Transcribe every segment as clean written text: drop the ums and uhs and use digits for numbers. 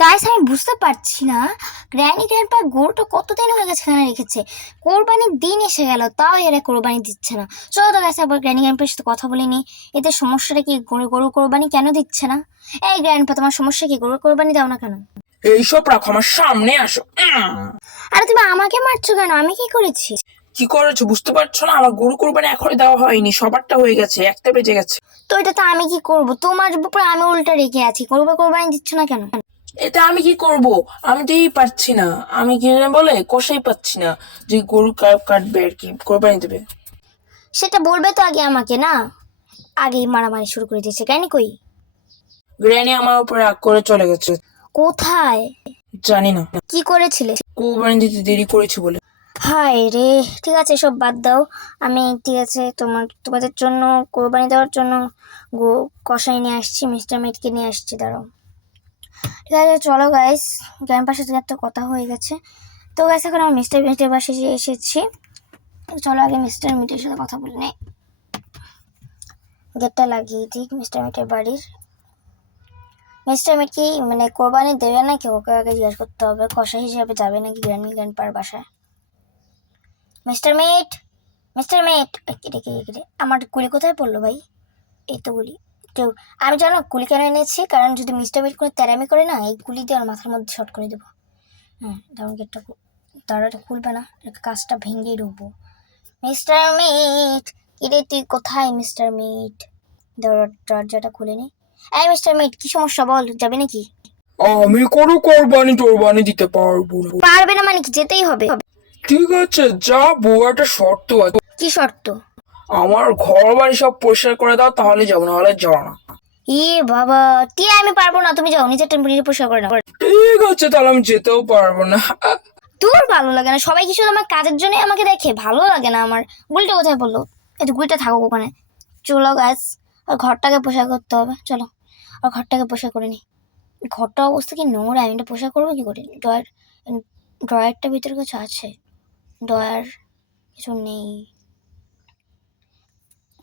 Guys আমি বুঝতে পারছি না, গ্র্যানি গ্র্যান্ডপা গরুটা কতদিন হয়ে গেছে এখানে রেখেছে, কোরবানির দিন এসে গেল তাও এরা কোরবানি দিচ্ছে না। চলো তো গাইস একবার গ্র্যানি গ্র্যান্ডপার সাথে কথা বলে নি, এতে সমস্যাটা কি, গরু গরু কোরবানি কেন দিচ্ছে না? এই গ্র্যান্ডপা তোমার সমস্যা কি, গরু কোরবানি দাও না কেন? এইসব রাখো, আমার সামনে আসো। আরে তুমি আমাকে মারছো কেন, আমি কি করেছি? কি করেছো বুঝতে পারছো না? আমার গরু কোরবানি এখনো দেওয়া হয়নি, সবারটা হয়ে গেছে, একটা বেজে গেছে। তো এটা তো আমি কি করব, তোমার উপরে আমি উল্টা রেখে আছি, কোরবানি দিচ্ছ না কেন? এটা আমি কি করব? আমি দিতেই পারছি না, আমি কি বলে কষাই পাচ্ছি না যে গরু কাটবে আর কি কোরবানি দেবে। সেটা বলবে তো আগে আমাকে, না আগেই মারামারি শুরু করে দিয়েছে। গ্র্যানি কই? গ্র্যানি আমার উপরে রাগ করে চলে গেছে। কোথায়? জানি না, কি করেছিলে? কোরবানি দিতে দেরি করেছি বলে। হায় রে, ঠিক আছে সব বাদ দাও। আমি ঠিক আছে তোমাদের জন্য কোরবানি দেওয়ার জন্য কষাই নিয়ে আসছি, মিস্টার মিটকে নিয়ে আসছি, দাঁড়াও। ঠিক আছে চলো গাইস, গ্র্যান্ডপার সাথে একটা কথা হয়ে গেছে। তো গাইস এখন আমি মিস্টার মিটের বাসায় এসেছি। চলো আগে মিস্টার মিটের সাথে কথা বলে নেই। গেটটা লাগিয়ে দিই মিস্টার মিটের বাড়ির। মিস্টার মিট কি মানে কোরবানি দেবে নাকি, ওকে আগে জিজ্ঞাসা করতে হবে। কষাই হিসাবে যাবে নাকি গ্র্যান্ডপার বাসায়? মিস্টার মিট, মিস্টার মিট, আমার গুলি কোথায় পড়লো ভাই? এই তো গুলি। তো আমি জানো গুলি কেন এনেছি, কারণ যদি মিস্টার মিট কোনো তেরামি করে না, এই গুলি দিয়ে ওর মাথার মধ্যে শর্ট করে দেবো। দারুণ গেটটা, দরজাটা খুলবে না, কাজটা ভেঙেই ঢুকবো। মিস্টার মিট, কিরে তুই কোথায় মিস্টার মিট? দরজাটা খুলে নি। এই মিস্টার মিট, কি সমস্যা বল, যাবে নাকি? আমি কোনো কোরবানি টোরবানি দিতে পারবো না। পারবে না মানে কি, যেতেই হবে? ঠিক আছে যাবো, একটা শর্ত আছে। কি শর্ত? আমার ঘর বাড়ি সব পরিষ্কার করে দাও, তাহলে যাবো, না হলে যাও না। বাবা, আমি পারবো না, তুমি যাও, নিজের টেম্পারেচার পরিষ্কার করে নাও। ঠিক আছে তাহলে আমি যেতেও পারবো না। তোর ভালো লাগে না, সবাই কি শুধু আমার কাজের জন্য আমাকে দেখে? ভালো লাগে না আমার। গুলটা কোথায় পড়লো? এই তো গুলটা থাকুক ওখানে। চলো গাছ, আর ঘরটাকে পোষা করতে হবে, চলো আর ঘরটাকে পোষা করে নি। ঘরটা অবস্থা কি নোংরা, আমি এটা পোষা করবো কি করে? ড্রয়ারটার ভিতরে কিছু আছে? ড্রয়ার কিছু নেই।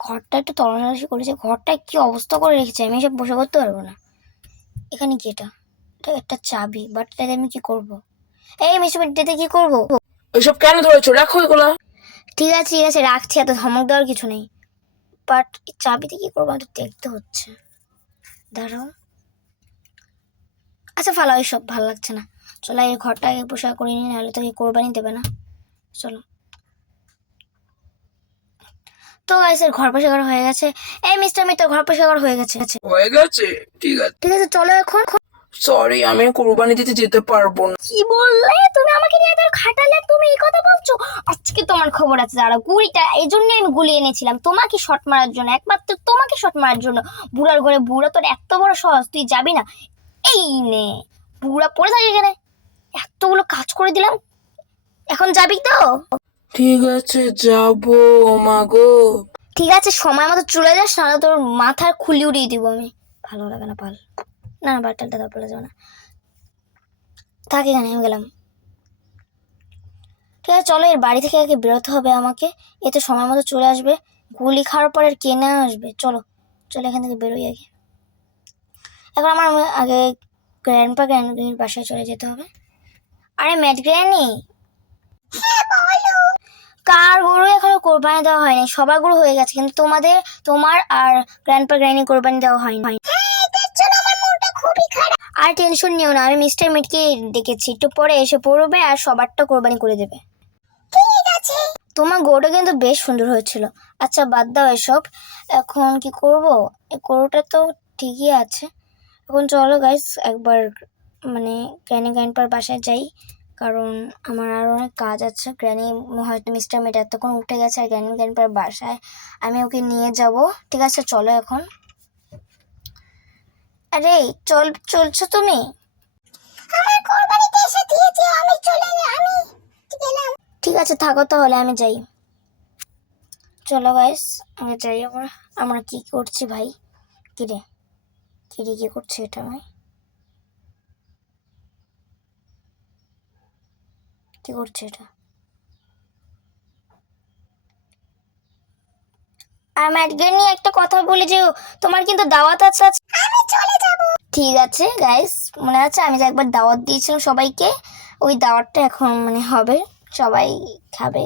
ঘরটা একটু তলাশি করেছে, ঘরটা কি অবস্থা করে রেখেছে, আমি এসব পোষা করতে পারবো না। এখানে কি এটা? এটা একটা চাবি, বাট এটাতে আমি কি করবো? এই মিস্টার এটাতে কি করবো? এসব কেন ধরেছো, রাখো এগুলা। ঠিক আছে রাখছি, এত ধমক দেওয়ার কিছু নেই। বাট এই চাবিতে কি করবো আমাদের দেখতে হচ্ছে, দাঁড়াও। আচ্ছা ফালাও, সব ভালো লাগছে না। চলো এই ঘরটাকে পোষা করিনি, নাহলে তোকে কোরবানি দেবে না। চলো। তো গাইসের ঘর পোষা করা হয়ে গেছে। এই মিস্টার মিত্র, ঘর পোষা করা হয়ে গেছে। হয়ে গেছে, ঠিক আছে। ঠিক আছে চলো এখন। সরি, আমি কোরবানি দিতে যেতে পারবো না। কি বললে তুমি? আমাকে নিয়ে এত খাটালে, তুমি এই কথা বলছো? আজকে তোমার খবর আছে, দাঁড়াও। গুলিটা এই জন্যই আমি গুলি এনেছিলাম, তোমাকে শট মারার জন্য, একমাত্র তোমাকে শট মারার জন্য। বুড়ার ঘরে বুড়া, তোর এত বড় সাহস, তুই যাবি না? এই নে, বুড়া পড়ে থাকে এখানে, এতগুলো কাজ করে দিলাম, এখন যাবি তো? ঠিক আছে যাবো, মাগো। ঠিক আছে সময় মতো চলে যাস, নাহলে তোর মাথার খুলি উড়িয়ে দিব আমি। ভালো লাগে না পাল, না বাটালটা দাও, পড়ে যাবে না, থাক এখানে, আমি গেলাম। ঠিক আছে চলো, এর বাড়ি থেকে আগে বেরোতে হবে আমাকে, এতে সময় মতো চলে আসবে। গুলি খাওয়ার পর আর কে না আসবে? চলো চলো এখান থেকে বেরোই আগে। এখন আমার আগে গ্র্যান্ডনির বাসায় চলে যেতে হবে। আরে ম্যাট গ্র্যানি, কার গরু এখনো কোরবানি দেওয়া হয়নি? সবার গরু হয়ে গেছে, কিন্তু তোমার আর গ্র্যান্ডনি কোরবানি দেওয়া হয়নি। আর টেনশন নিও না, আমি মিস্টার মিটকে ডেকেছি, একটু পরে এসে পড়বে আর সবারটা কোরবানি করে দেবে। তোমার গরুটা কিন্তু বেশ সুন্দর হয়েছিল। আচ্ছা বাদ দাও এসব, এখন কি করব? এই গরুটা তো ঠিকই আছে। এখন চলো গাইস একবার মানে গ্র্যান্ডপার বাসায় যাই, কারণ আমার আরও অনেক কাজ আছে। হয়তো মিস্টার মিট এতক্ষণ উঠে গেছে, আর গ্র্যান্ডপার বাসায় আমি ওকে নিয়ে যাব। ঠিক আছে চলো এখন। আরে চলছো তুমি? ঠিক আছে থাকো তাহলে, আমি যাই। চলো গাইস আমি যাই। আমরা কি করছি ভাই? কিরে কি করছি এটা? ভাই কি করছে এটা? আর ম্যাটগের নিয়ে একটা কথা বলে যে, তোমার কিন্তু দাওয়াত আছে। আমি চলে যাব। ঠিক আছে গাইস, মনে আছে আমি যে একবার দাওয়াত দিয়েছিলাম সবাইকে, ওই দাওয়াতটা এখন মানে হবে, সবাই খাবে।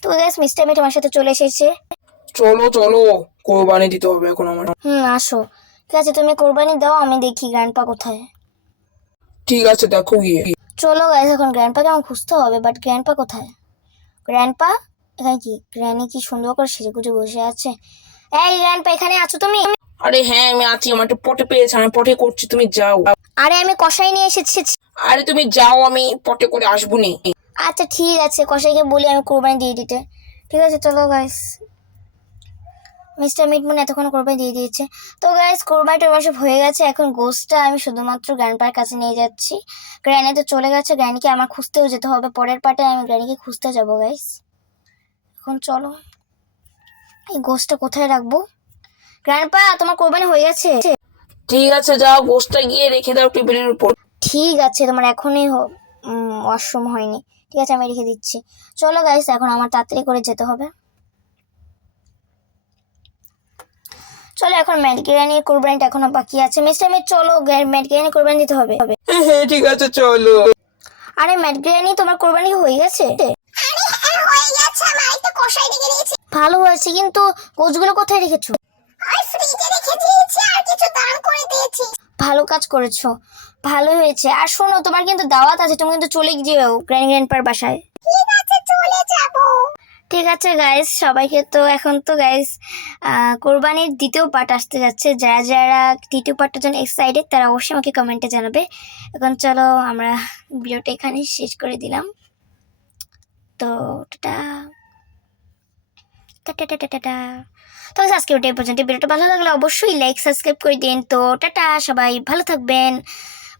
তো গাইস মিস্টার মিট আমার সাথে চলে এসেছে। চলো চলো, কোরবানি দিতে হবে এখন আমার। আসো। ঠিক আছে, তুমি কোরবানি দাও, আমি দেখি গ্র্যান্ডপা কোথায়। ঠিক আছে, দেখো গিয়ে। চলো গাইস, এখন গ্র্যান্ডপাকে আমার খুঁজতে হবে, বাট গ্র্যান্ডপা কোথায়? গ্র্যান্ডপা এখানে কি? গ্র্যানি কি সুন্দর করে সেজে গুজে বসে আছে। এই গ্র্যান্ডপা, এখানে আছো তুমি? আরে হ্যাঁ, আমি আছি, আমার একটা পটে পেয়েছে, আমি পটে করছি, তুমি যাও। আরে আমি কষাই নিয়ে এসেছি। আরে তুমি যাও, আমি পটে করে আসবো নি। আচ্ছা ঠিক আছে, কষাইকে বলি আমি কোরবানি দিয়ে দিতে। ঠিক আছে চলো গাইস। মিস্টার মিটমুন এতক্ষণ কোরবানি দিয়ে দিয়েছে। তো গাইস কোরবানিটা আমার সব হয়ে গেছে, এখন গোস্টটা আমি শুধুমাত্র গ্র্যান্ডপার কাছে নিয়ে যাচ্ছি। গ্র্যানি তো চলে গেছে, গ্র্যানিকে আমার খুঁজতেও যেতে হবে, পরের পার্টে আমি গ্র্যানিকে খুঁজতে যাবো গাইস। এখন চলো, এই গোস্টটা কোথায় রাখবো? গ্র্যান্ডপা তোমার কোরবানি হয়ে গেছে? ঠিক আছে, যাও, গোশটা গিয়ে রেখে দাও টেবিলের উপর। ঠিক আছে, তোমার এখনই ওয়াশরুম হয়নি। ঠিক আছে, আমি রেখে দিচ্ছি। চলো গাইস, এখন আমার তাড়াতাড়ি করে যেতে হবে। চলো, এখন ম্যাডগিরানির কোরবানিটা এখনো বাকি আছে। মিস্টার মিট চলো, ম্যাডগিরানি কোরবানি দিতে হবে। হ্যাঁ ঠিক আছে, চলো। আরে ম্যাডগিরানি তোমার কোরবানি হয়ে গেছে? ভালো হয়েছে, কিন্তু কোচগুলো কোথায় রেখেছো? ভালো কাজ করেছো, ভালো হয়েছে। আর শোনো, তোমার কিন্তু দাওয়াত আছে, তুমি কিন্তু চলে যেও গ্র্যান্ডপার বাসায়। ঠিক আছে গাইস, সবাইকে তো এখন তো গাইস কোরবানির দ্বিতীয় পার্ট আসতে যাচ্ছে। যারা যারা দ্বিতীয় পার্টের জন্য এক্সাইটেড তারা অবশ্যই আমাকে কমেন্টে জানাবে। এখন চলো আমরা ভিডিওটা এখানে শেষ করে দিলাম। তো টাটা টাটা টাটা টাটা। তো আজকে ওটা এই পর্যন্ত। ভিডিওটা ভালো লাগলে অবশ্যই লাইক সাবস্ক্রাইব করে দিন। তো টাটা, সবাই ভালো থাকবেন।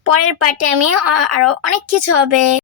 পরের পার্টে আমি আরো অনেক কিছু হবে।